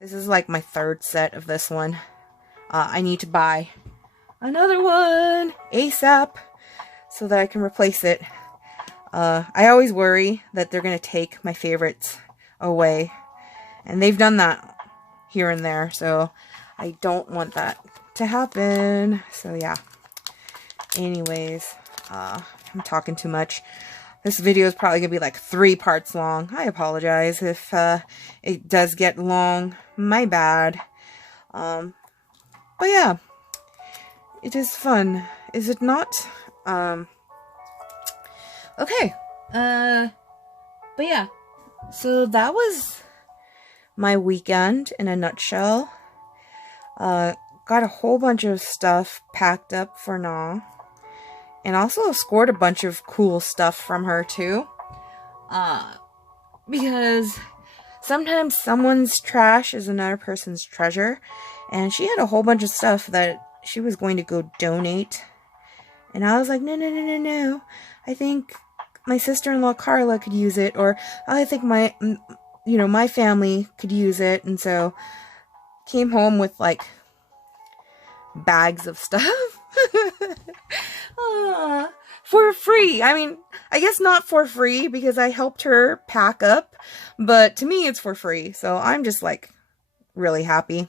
This is like my third set of this one. I need to buy another one ASAP so that I can replace it. I always worry that they're going to take my favorites away. And they've done that here and there. So I don't want that to happen. So yeah. Anyways, I'm talking too much. This video is probably going to be like 3 parts long. I apologize if it does get long. My bad. But yeah. It is fun. Is it not? Okay. But yeah. So that was my weekend in a nutshell. Got a whole bunch of stuff packed up for Na. And also scored a bunch of cool stuff from her too. Because sometimes someone's trash is another person's treasure. And she had a whole bunch of stuff that she was going to go donate. And I was like, no. I think my sister-in-law Carla could use it. Or I think my family could use it. And so came home with like bags of stuff. For free. I mean, I guess not for free because I helped her pack up, but to me it's for free. So I'm just like really happy.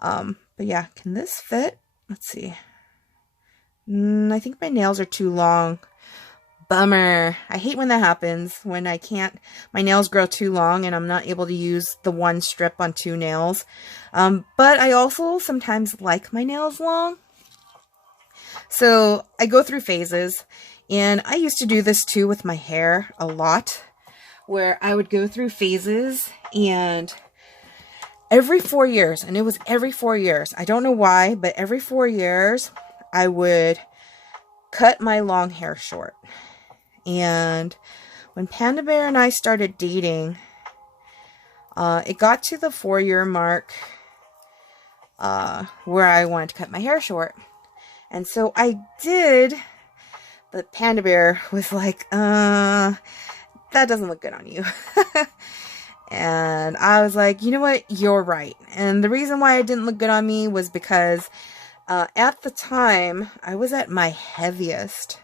But yeah, can this fit? Let's see. I think my nails are too long. Bummer. I hate when that happens, when my nails grow too long and I'm not able to use the one strip on 2 nails. But I also sometimes like my nails long. So I go through phases, and I used to do this too with my hair a lot, where I would go through phases, and every 4 years, and it was every 4 years, I don't know why, but every 4 years, I would cut my long hair short. And when Panda Bear and I started dating, it got to the 4-year mark where I wanted to cut my hair short. And so I did, but Panda Bear was like, that doesn't look good on you. And I was like, you know what? You're right. And the reason why it didn't look good on me was because at the time, I was at my heaviest.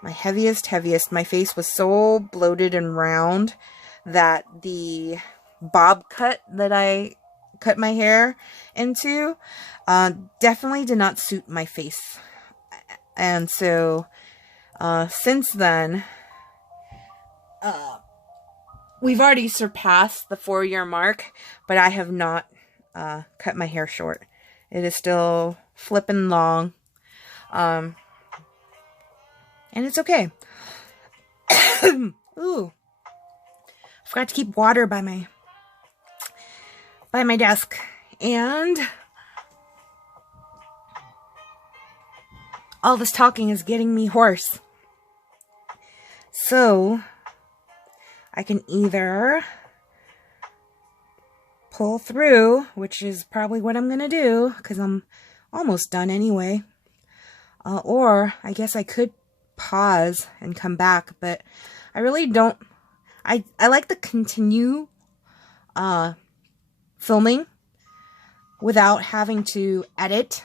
My heaviest. My face was so bloated and round that the bob cut that I cut my hair into definitely did not suit my face. And so since then we've already surpassed the 4-year mark, but I have not cut my hair short. It is still flipping long, and it's okay. Ooh, forgot to keep water by my desk. And all this talking is getting me hoarse. So I can either pull through, which is probably what I'm going to do because I'm almost done anyway. Or I guess I could pause and come back, but I really don't. I like to continue filming without having to edit.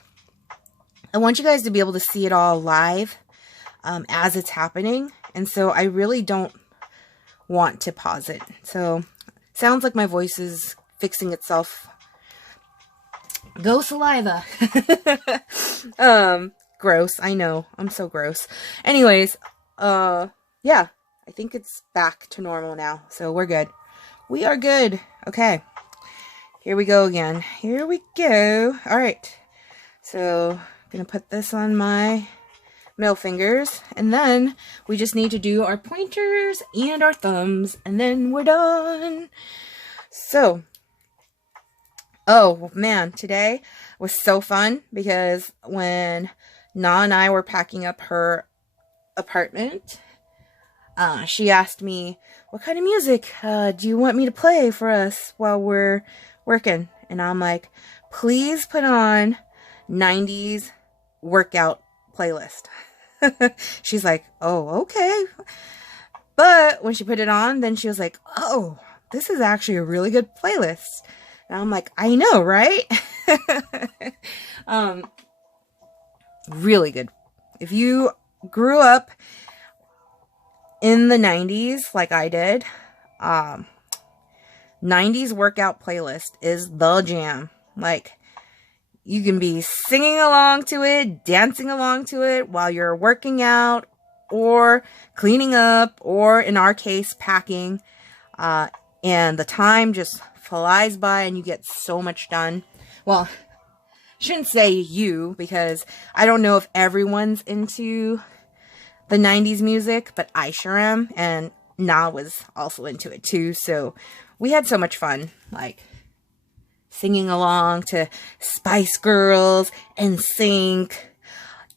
I want you guys to be able to see it all live as it's happening, and so I really don't want to pause it. So sounds like my voice is fixing itself. Go saliva. Gross. I know. I'm so gross. Anyways, yeah, I think it's back to normal now. So we're good. We are good. Okay. Here we go again. Here we go. All right. So I'm going to put this on my middle fingers, and then we just need to do our pointers and our thumbs, and then we're done. So, oh man, today was so fun because when Na and I were packing up her apartment, she asked me, what kind of music do you want me to play for us while we're working? And I'm like, please put on 90s workout playlist. She's like, oh, okay. But when she put it on, then she was like, oh, this is actually a really good playlist. And I'm like, I know, right? Really good. If you grew up in the 90s like I did, 90s workout playlist is the jam. Like, you can be singing along to it, dancing along to it while you're working out or cleaning up, or in our case, packing. And the time just flies by and you get so much done. Well, shouldn't say you, because I don't know if everyone's into the 90s music, but I sure am, and Na was also into it too, so we had so much fun, like singing along to Spice Girls, NSYNC,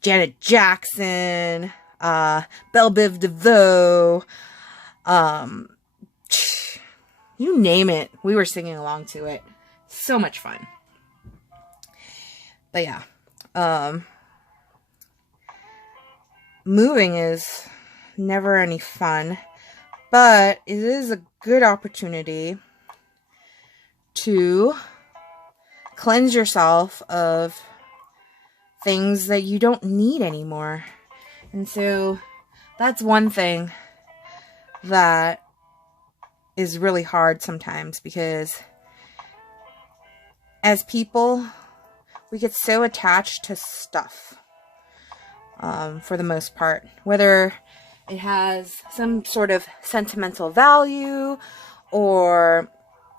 Janet Jackson, Belle Biv DeVoe, you name it, we were singing along to it. So much fun. But yeah, moving is never any fun, but it is a good opportunity to cleanse yourself of things that you don't need anymore. And so that's one thing that is really hard sometimes, because as people, we get so attached to stuff, for the most part, whether it has some sort of sentimental value, or,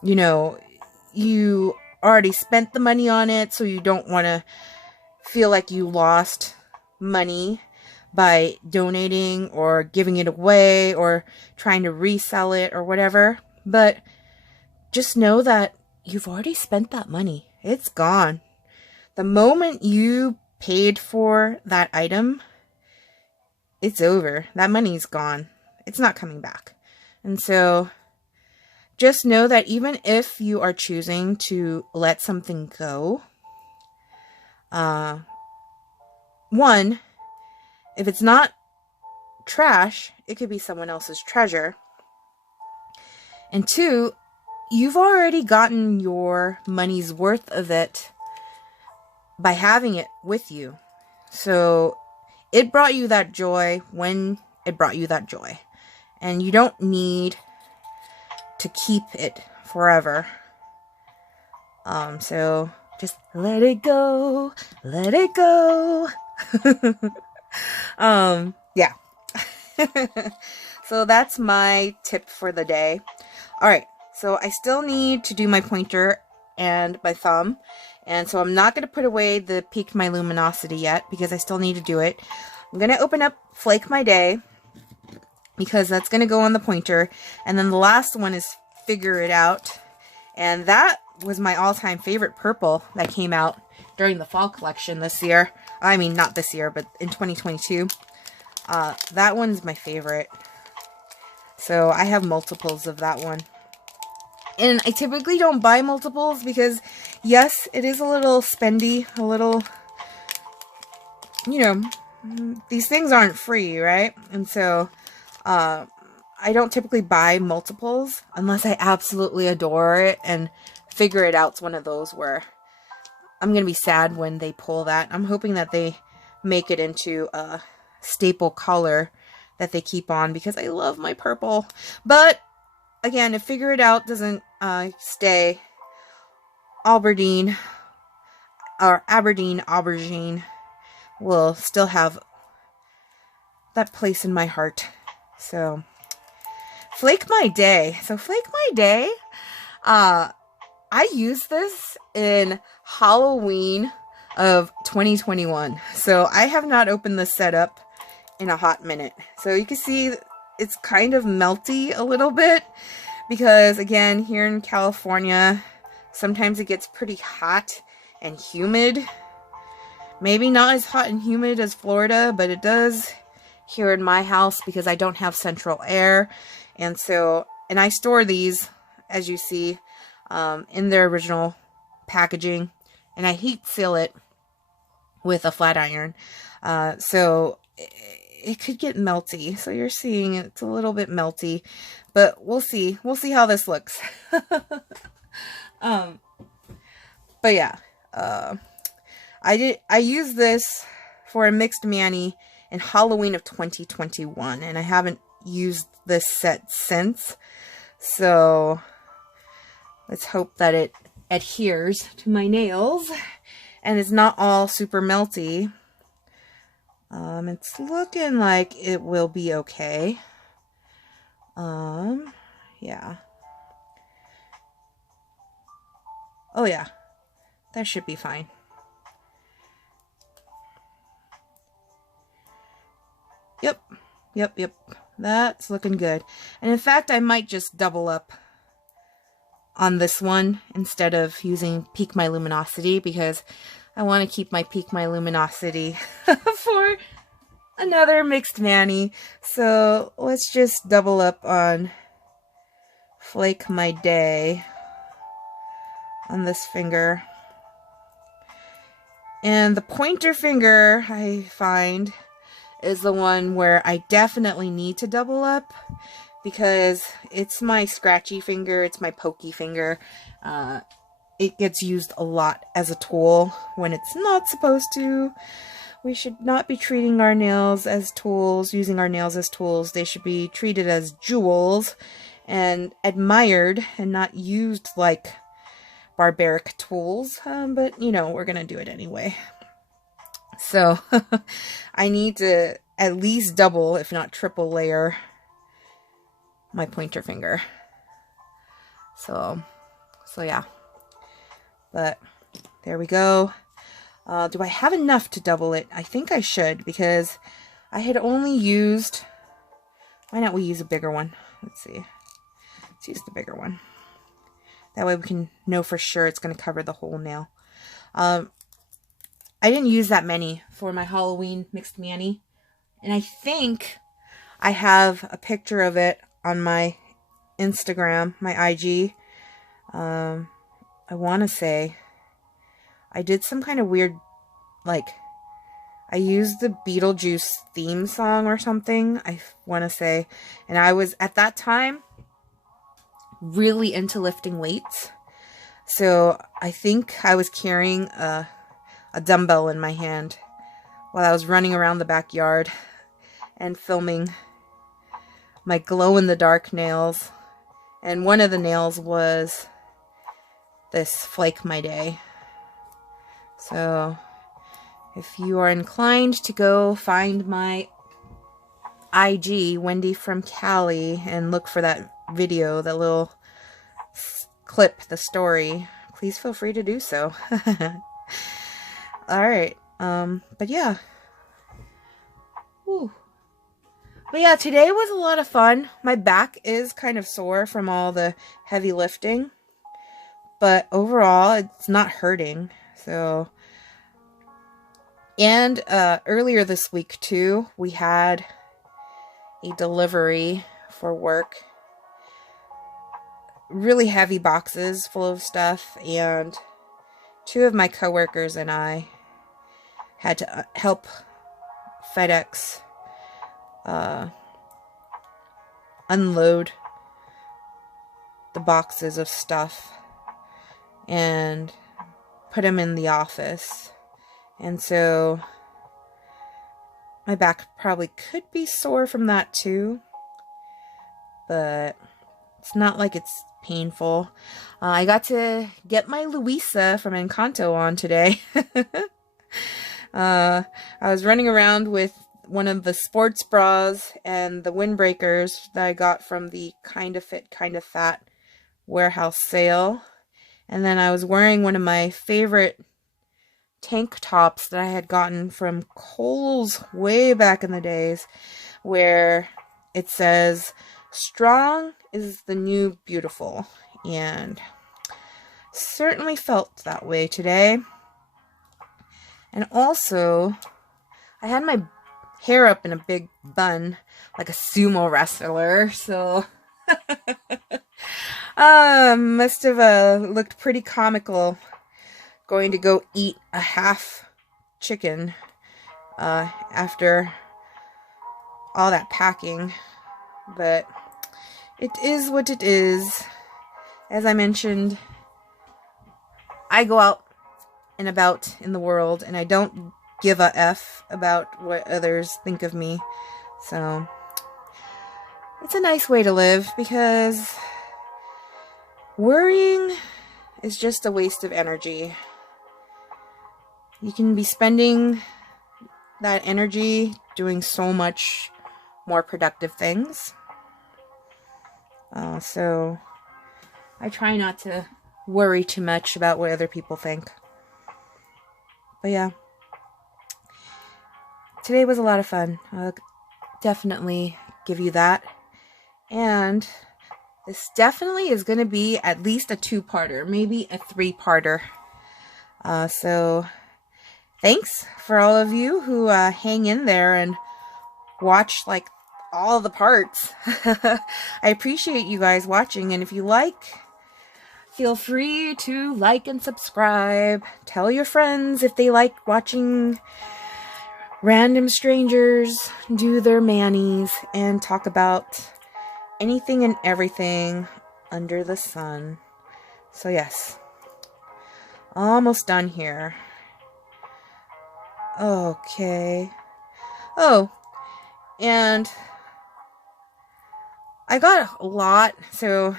you know, you already spent the money on it, so you don't want to feel like you lost money by donating or giving it away or trying to resell it or whatever. But just know that you've already spent that money. It's gone. The moment you paid for that item, it's over. That money's gone. It's not coming back. And so just know that even if you are choosing to let something go, one, if it's not trash, it could be someone else's treasure. And two, you've already gotten your money's worth of it by having it with you. So it brought you that joy when it brought you that joy. And you don't need to keep it forever. So just let it go. Let it go. Yeah. So that's my tip for the day. Alright, so I still need to do my pointer and my thumb. And so I'm not going to put away the Piqued My Luminosity yet, because I still need to do it. I'm going to open up Flake My Day, because that's going to go on the pointer. And then the last one is Fig-ure It Out. And that was my all-time favorite purple that came out during the fall collection this year. I mean, not this year, but in 2022. That one's my favorite. So I have multiples of that one. And I typically don't buy multiples because, yes, it is a little spendy, a little, you know, these things aren't free, right? And so, I don't typically buy multiples unless I absolutely adore it, and Fig-ure It Out's one of those where I'm going to be sad when they pull that. I'm hoping that they make it into a staple color that they keep on, because I love my purple. But again, if Fig-ure It Out doesn't stay, Aberdeen Aubergine will still have that place in my heart. So, Flake My Day. So, Flake My Day, I used this in Halloween of 2021. So, I have not opened this setup in a hot minute. So, you can see it's kind of melty a little bit, because again, here in California, sometimes it gets pretty hot and humid. Maybe not as hot and humid as Florida, but it does here in my house, because I don't have central air. And so, and I store these, as you see, in their original packaging, and I heat seal it with a flat iron. So it could get melty. So you're seeing it's a little bit melty, but we'll see. We'll see how this looks. But yeah, I used this for a mixed mani in Halloween of 2021, and I haven't used this set since. So let's hope that it adheres to my nails and it's not all super melty. It's looking like it will be okay. Yeah. Oh yeah, that should be fine. Yep. That's looking good. And in fact, I might just double up on this one instead of using Piqued My Luminosity, because I want to keep my Piqued My Luminosity for another mixed mani. So let's just double up on Flake My Day on this finger. And the pointer finger, I find, is the one where I definitely need to double up, because it's my scratchy finger, it's my pokey finger. It gets used a lot as a tool when it's not supposed to. We should not be treating our nails as tools, using our nails as tools. They should be treated as jewels and admired and not used like barbaric tools. But, you know, we're going to do it anyway. So I need to at least double, if not triple layer my pointer finger. So yeah. But there we go. Do I have enough to double it? I think I should, because I had only used... Why not we use a bigger one? Let's see. Let's use the bigger one. That way we can know for sure it's going to cover the whole nail. I didn't use that many for my Halloween mixed mani. And I think I have a picture of it on my Instagram, my IG. I want to say I did some kind of weird, like, I used the Beetlejuice theme song or something, I want to say. And I was, at that time, really into lifting weights. So I think I was carrying a dumbbell in my hand while I was running around the backyard and filming my glow-in-the-dark nails. And one of the nails was this Flake My Day. So if you are inclined to go find my IG, WendyfromCali, and look for that video, that little clip, the story, please feel free to do so. Alright, but yeah. Whew. But yeah, today was a lot of fun. My back is kind of sore from all the heavy lifting, but overall, it's not hurting. So, and earlier this week too, we had a delivery for work. Really heavy boxes full of stuff, and two of my coworkers and I had to help FedEx unload the boxes of stuff and put them in the office. And so my back probably could be sore from that too, but it's not like it's painful. I got to get my Luisa from Encanto on today. I was running around with one of the sports bras and the windbreakers that I got from the Kinda Fit, Kinda Fat warehouse sale. And then I was wearing one of my favorite tank tops that I had gotten from Kohl's way back in the days, where it says, "Strong is the new beautiful." And certainly felt that way today. And also, I had my hair up in a big bun, like a sumo wrestler, so must have looked pretty comical going to go eat a half chicken after all that packing. But it is what it is. As I mentioned, I go out and about in the world, and I don't give a F about what others think of me. So it's a nice way to live, because worrying is just a waste of energy. You can be spending that energy doing so much more productive things. So I try not to worry too much about what other people think. But yeah, today was a lot of fun. I'll definitely give you that. And this definitely is going to be at least a 2-parter, maybe a 3-parter. So thanks for all of you who hang in there and watch like all the parts. I appreciate you guys watching, and if you like, feel free to like and subscribe. Tell your friends if they like watching random strangers do their manis and talk about anything and everything under the sun. So yes, almost done here. Okay. Oh, and I got a lot, so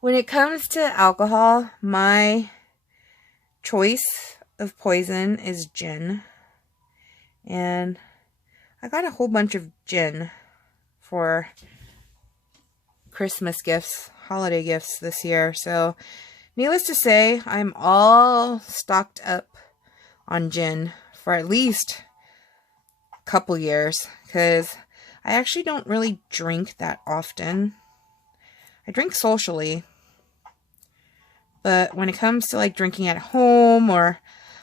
when it comes to alcohol, my choice of poison is gin. And I got a whole bunch of gin for Christmas gifts, holiday gifts this year. So needless to say, I'm all stocked up on gin for at least a couple years, because I actually don't really drink that often. I drink socially, but when it comes to like drinking at home or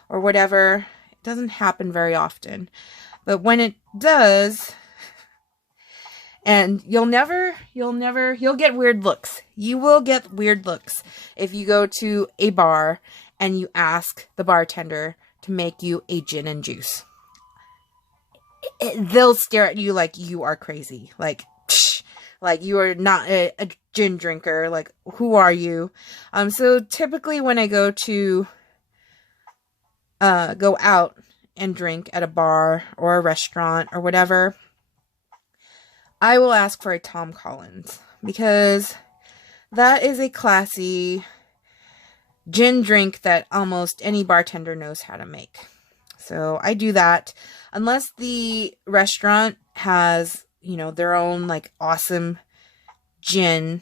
whatever, it doesn't happen very often. But when it does, and you'll get weird looks. You will get weird looks if you go to a bar and you ask the bartender to make you a gin and juice. They'll stare at you like you are crazy. Like, psh, like you are not a gin drinker. Like, who are you? So typically when I go out and drink at a bar or a restaurant or whatever, I will ask for a Tom Collins, because that is a classy gin drink that almost any bartender knows how to make. So I do that unless the restaurant has, their own like awesome gin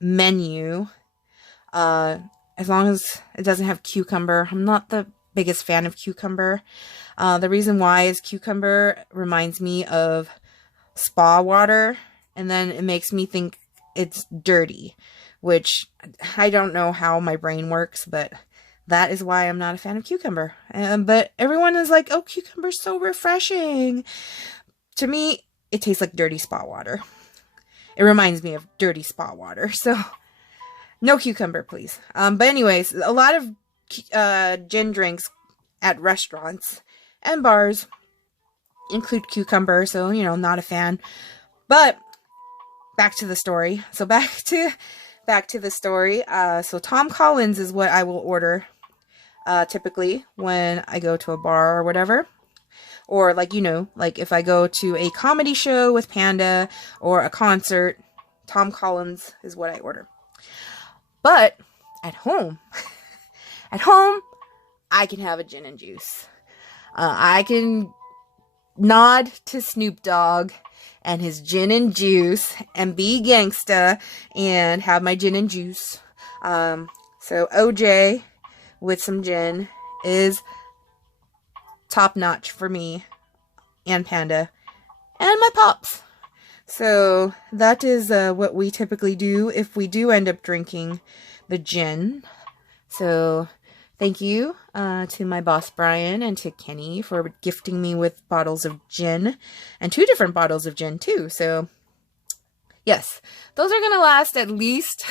menu. As long as it doesn't have cucumber. I'm not the biggest fan of cucumber. The reason why is cucumber reminds me of spa water, and then it makes me think it's dirty, which I don't know how my brain works, but that is why I'm not a fan of cucumber. But everyone is like, oh, cucumber's so refreshing. To me, it tastes like dirty spa water. It reminds me of dirty spa water. So no cucumber, please. But anyways, a lot of gin drinks at restaurants and bars include cucumber. So, not a fan. But back to the story. So back to the story. So Tom Collins is what I will order typically when I go to a bar or whatever. Or like if I go to a comedy show with Panda or a concert, Tom Collins is what I order. But at home, I can have a gin and juice. I can nod to Snoop Dogg and his gin and juice and be gangsta and have my gin and juice. So OJ with some gin is top notch for me and Panda and my pops. So that is what we typically do if we do end up drinking the gin. So thank you to my boss Brian and to Kenny for gifting me with bottles of gin, and 2 different bottles of gin too. So yes, those are going to last at least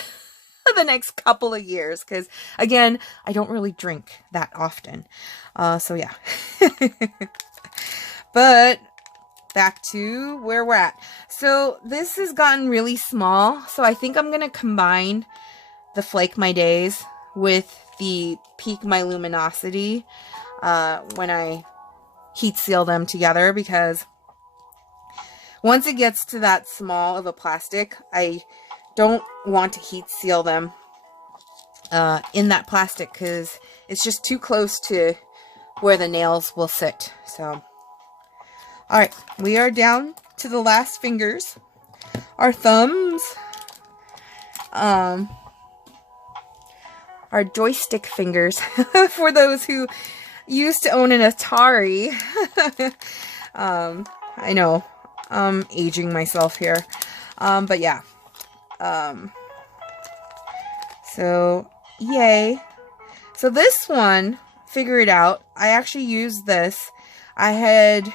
the next couple of years, because again, I don't really drink that often. So yeah. But back to where we're at. So this has gotten really small, so I think I'm going to combine the Flake My days with the Piqued My Luminosity when I heat seal them together, because once it gets to that small of a plastic, I don't want to heat seal them in that plastic because it's just too close to where the nails will sit. So, alright, we are down to the last fingers. Our thumbs. Our joystick fingers. For those who used to own an Atari. I know, I'm aging myself here. But yeah. So, yay. So this one, Fig-ure It Out, I actually used this. I had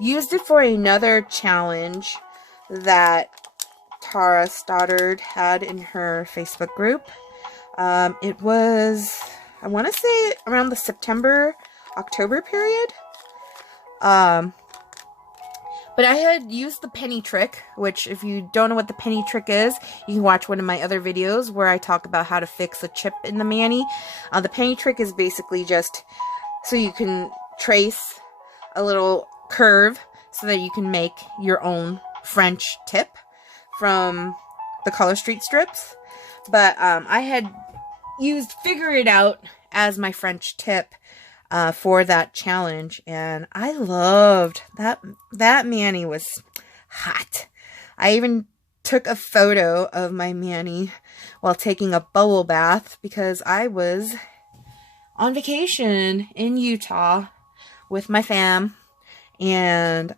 used it for another challenge that Tara Stoddard had in her Facebook group. It was, I want to say, around the September-October period. But I had used the penny trick, which if you don't know what the penny trick is, you can watch one of my other videos where I talk about how to fix a chip in the mani. The penny trick is basically just so you can trace a little curve so that you can make your own French tip from the Color Street strips. But I had used Fig-ure It Out as my French tip for that challenge, and I loved that. That mani was hot. I even took a photo of my mani while taking a bubble bath because I was on vacation in Utah with my fam, and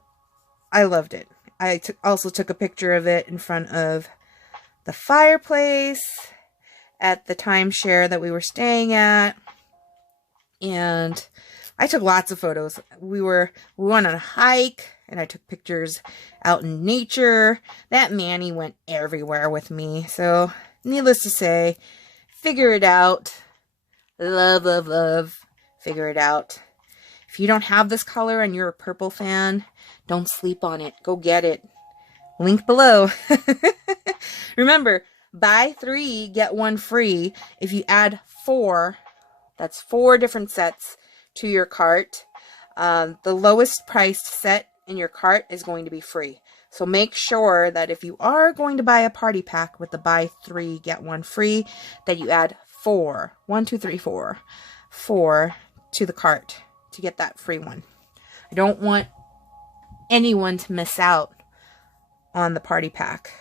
I loved it. I also took a picture of it in front of the fireplace at the timeshare that we were staying at. And I took lots of photos. We went on a hike, and I took pictures out in nature. That mani went everywhere with me. So, needless to say, Fig-ure It Out. Love, love, love. Fig-ure It Out. If you don't have this color and you're a purple fan, don't sleep on it. Go get it. Link below. Remember, buy 3, get 1 free. If you add 4, that's 4 different sets to your cart. The lowest priced set in your cart is going to be free. So make sure that if you are going to buy a party pack with the buy 3, get 1 free, that you add 4. 1, 2, 3, 4. 4 to the cart to get that free one. I don't want anyone to miss out on the party pack.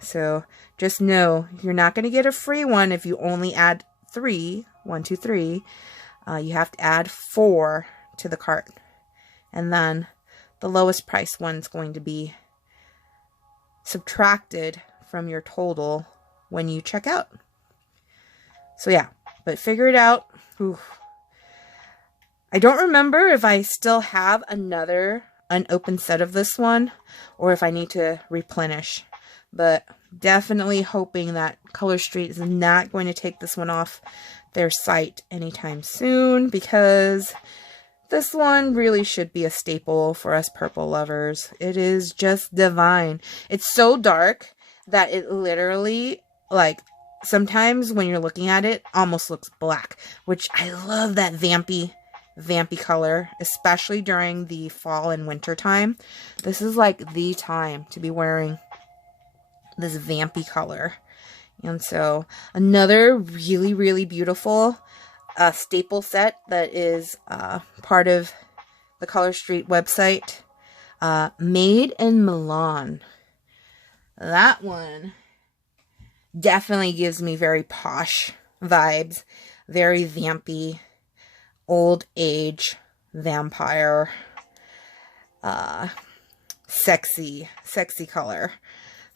So just know you're not going to get a free one if you only add 3. 1, 2, 3. You have to add 4 to the cart. And then the lowest price one is going to be subtracted from your total when you check out. So yeah, but Fig-ure It Out. Ooh. I don't remember if I still have another unopened set of this one or if I need to replenish. But definitely hoping that Color Street is not going to take this one off their site anytime soon, because this one really should be a staple for us purple lovers. It is just divine. It's so dark that it literally, like, sometimes when you're looking at it, almost looks black, which I love that vampy color, especially during the fall and winter time. This is like the time to be wearing this vampy color. And so another really, really beautiful staple set that is part of the Color Street website, Made in Milan. That one definitely gives me very posh vibes, very vampy, old age vampire, sexy color.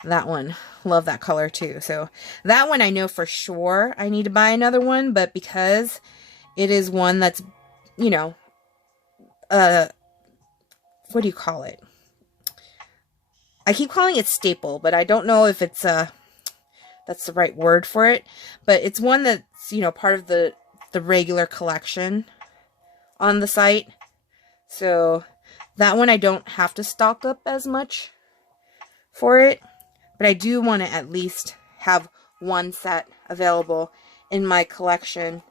That one, love that color too. So that one I know for sure I need to buy another one, but because it is one that's, you know, what do you call it? I keep calling it staple, but I don't know if it's that's the right word for it. But it's one that's, you know, part of the regular collection on the site. So that one I don't have to stock up as much for it. But I do want to at least have one set available in my collection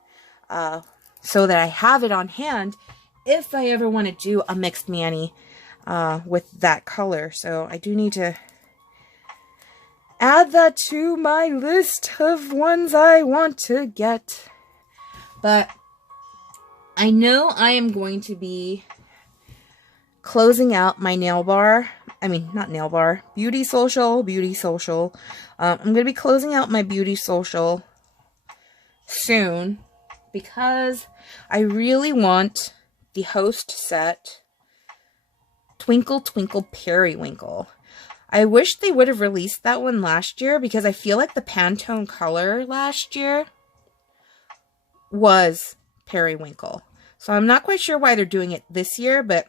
so that I have it on hand if I ever want to do a mixed mani with that color. So I do need to add that to my list of ones I want to get. But I know I am going to be closing out my nail bar. I mean, not nail bar. Beauty Social. I'm going to be closing out my Beauty Social soon because I really want the Host set Twinkle Twinkle Periwinkle. I wish they would have released that one last year because I feel like the Pantone color last year was periwinkle. So I'm not quite sure why they're doing it this year, but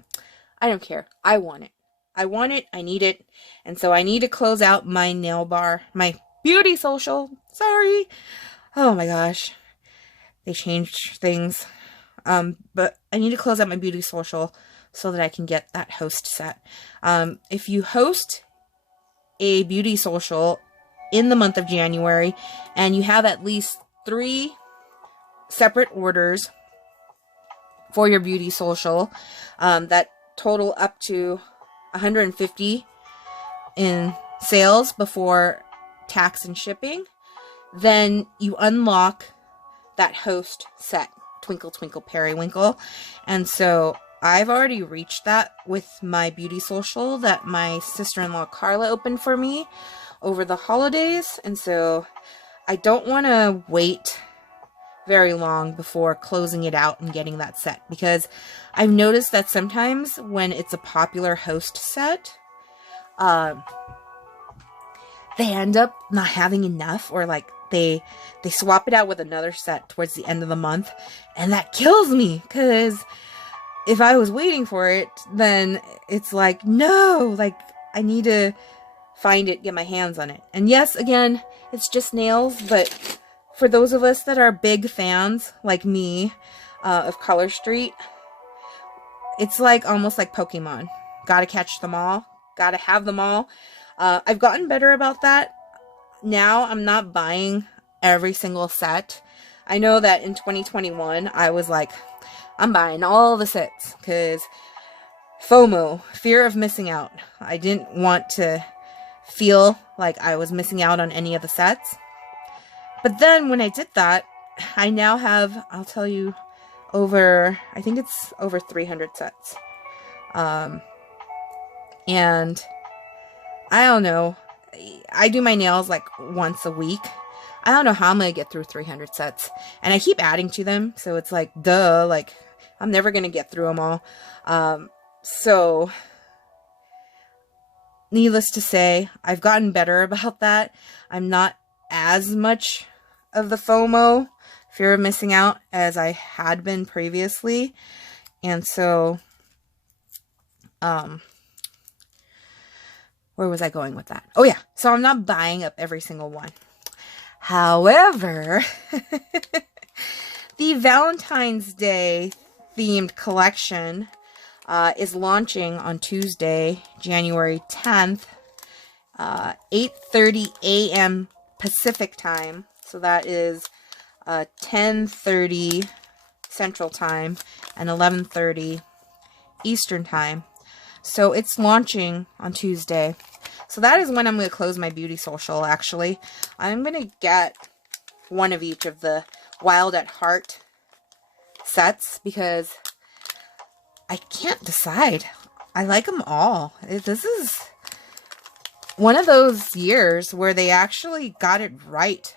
I don't care. I want it. I want it. I need it. And so I need to close out my nail bar, my Beauty Social. Sorry. Oh my gosh. They changed things. But I need to close out my Beauty Social so that I can get that Host set. If you host a Beauty Social in the month of January and you have at least 3 separate orders for your Beauty Social that total up to $150 in sales before tax and shipping, then you unlock that Host set, Twinkle Twinkle Periwinkle. And so I've already reached that with my Beauty Social that my sister-in-law Carla opened for me over the holidays. And so I don't want to wait very long before closing it out and getting that set, because I've noticed that sometimes when it's a popular Host set, they end up not having enough, or like they swap it out with another set towards the end of the month, and that kills me, because if I was waiting for it, then it's like, no, like I need to find it, get my hands on it. And yes, again, it's just nails, but for those of us that are big fans, like me, of Color Street, it's like almost like Pokemon. Gotta catch them all. Gotta have them all. I've gotten better about that. Now I'm not buying every single set. I know that in 2021, I was like, I'm buying all the sets because FOMO, fear of missing out. I didn't want to feel like I was missing out on any of the sets. But then when I did that, I now have, I'll tell you, I think it's over 300 sets. And I don't know, I do my nails like once a week. I don't know how I'm going to get through 300 sets. And I keep adding to them, so it's like, duh, like, I'm never going to get through them all. So, needless to say, I've gotten better about that. I'm not as much of the FOMO, fear of missing out, as I had been previously. And so, where was I going with that? Oh yeah, so I'm not buying up every single one. However, the Valentine's Day themed collection is launching on Tuesday, January 10th, 8:30 a.m. Pacific time. So that is 10:30 Central Time and 11:30 Eastern Time. So it's launching on Tuesday. So that is when I'm going to close my Beauty Social, actually. I'm going to get one of each of the Wild at Heart sets because I can't decide. I like them all. This is one of those years where they actually got it right.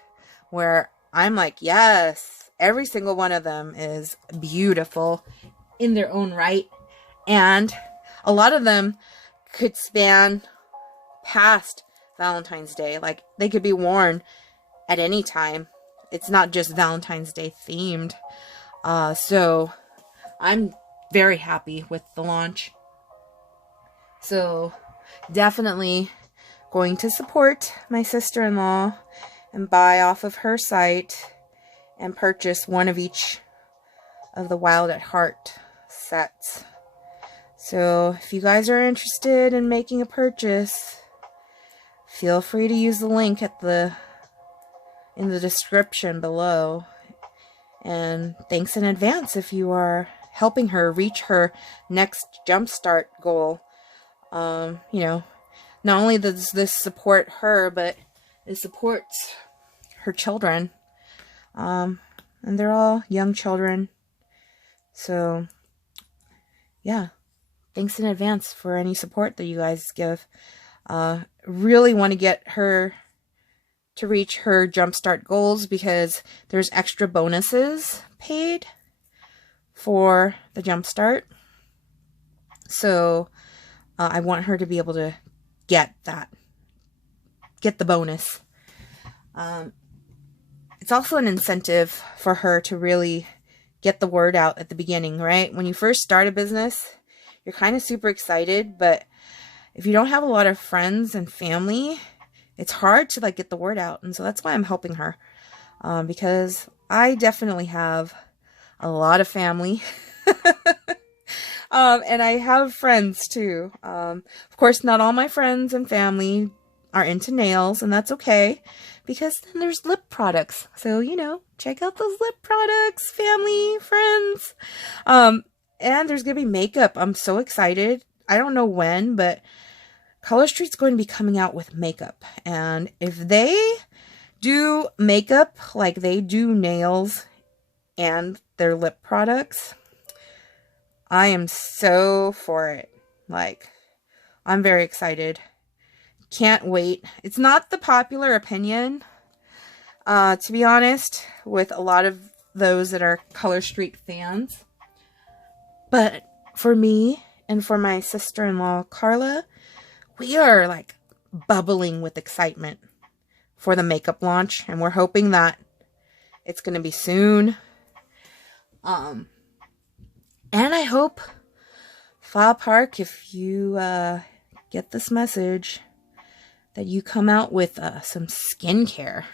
Where I'm like, yes, every single one of them is beautiful in their own right. And a lot of them could span past Valentine's Day. Like, they could be worn at any time. It's not just Valentine's Day themed. So I'm very happy with the launch. So definitely going to support my sister-in-law and buy off of her site and purchase one of each of the Wild at Heart sets. So if you guys are interested in making a purchase, feel free to use the link at the in the description below. And thanks in advance if you are helping her reach her next jumpstart goal. You know, not only does this support her, but it supports her children. And they're all young children. So, yeah. Thanks in advance for any support that you guys give. Really want to get her to reach her jumpstart goals because there's extra bonuses paid for the jumpstart. So I want her to be able to get the bonus. It's also an incentive for her to really get the word out at the beginning, right? When you first start a business, you're kind of super excited, but if you don't have a lot of friends and family, it's hard to like get the word out. And so that's why I'm helping her, because I definitely have a lot of family. And I have friends too. Of course, not all my friends and family are into nails, and that's okay, because then there's lip products. So, you know, check out those lip products, family, friends. And there's going to be makeup. I'm so excited. I don't know when, but Color Street's going to be coming out with makeup. And if they do makeup like they do nails and their lip products, I am so for it. Like, I'm very excited. Can't wait. It's not the popular opinion, to be honest, with a lot of those that are Color Street fans. But for me and for my sister-in-law, Carla, we are like bubbling with excitement for the makeup launch. And we're hoping that it's going to be soon. And I hope, Flower Park, if you get this message, that you come out with some skincare.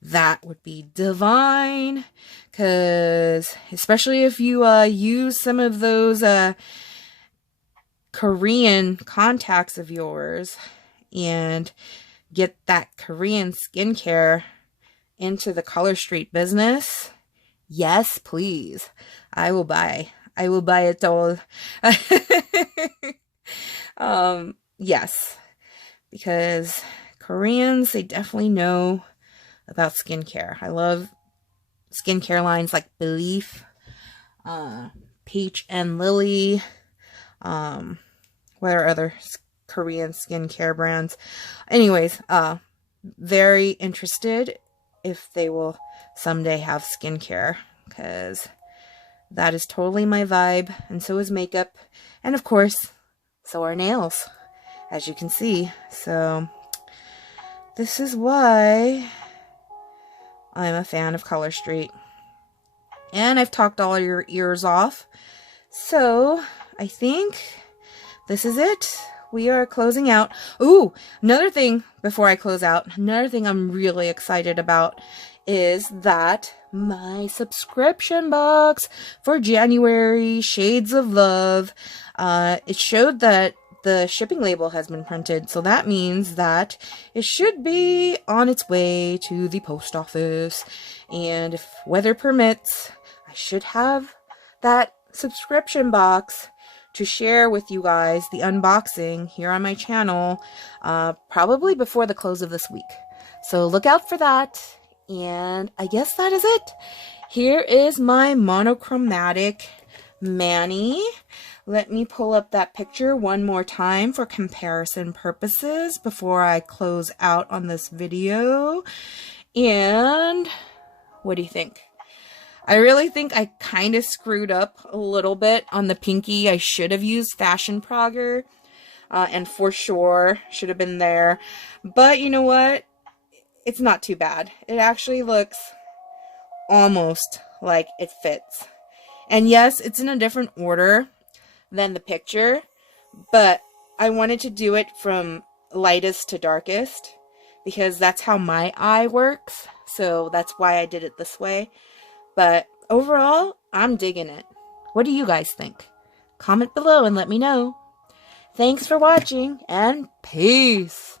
That would be divine. Because especially if you use some of those Korean contacts of yours and get that Korean skincare into the Color Street business, yes, please. I will buy it all. Yes, because Koreans, they definitely know about skincare. I love skincare lines like Belief, Peach and Lily. What are other Korean skincare brands? Anyways, very interested if they will someday have skincare, because that is totally my vibe, and so is makeup, and of course, so are nails, as you can see. So, this is why I'm a fan of Color Street. And I've talked all your ears off, so I think this is it. We are closing out. Ooh, another thing before I close out, another thing I'm really excited about is that my subscription box for January, Shades of Love, it showed that the shipping label has been printed. So that means that it should be on its way to the post office. And if weather permits, I should have that subscription box to share with you guys the unboxing here on my channel, probably before the close of this week. So look out for that. And I guess that is it. Here is my monochromatic Manny. Let me pull up that picture one more time for comparison purposes before I close out on this video. And what do you think? I really think I kind of screwed up a little bit on the pinky. I should have used Fashion Progger, and for sure should have been there. But you know what? It's not too bad. It actually looks almost like it fits. And yes, it's in a different order than the picture, but I wanted to do it from lightest to darkest because that's how my eye works. So that's why I did it this way. But overall, I'm digging it. What do you guys think? Comment below and let me know. Thanks for watching, and peace!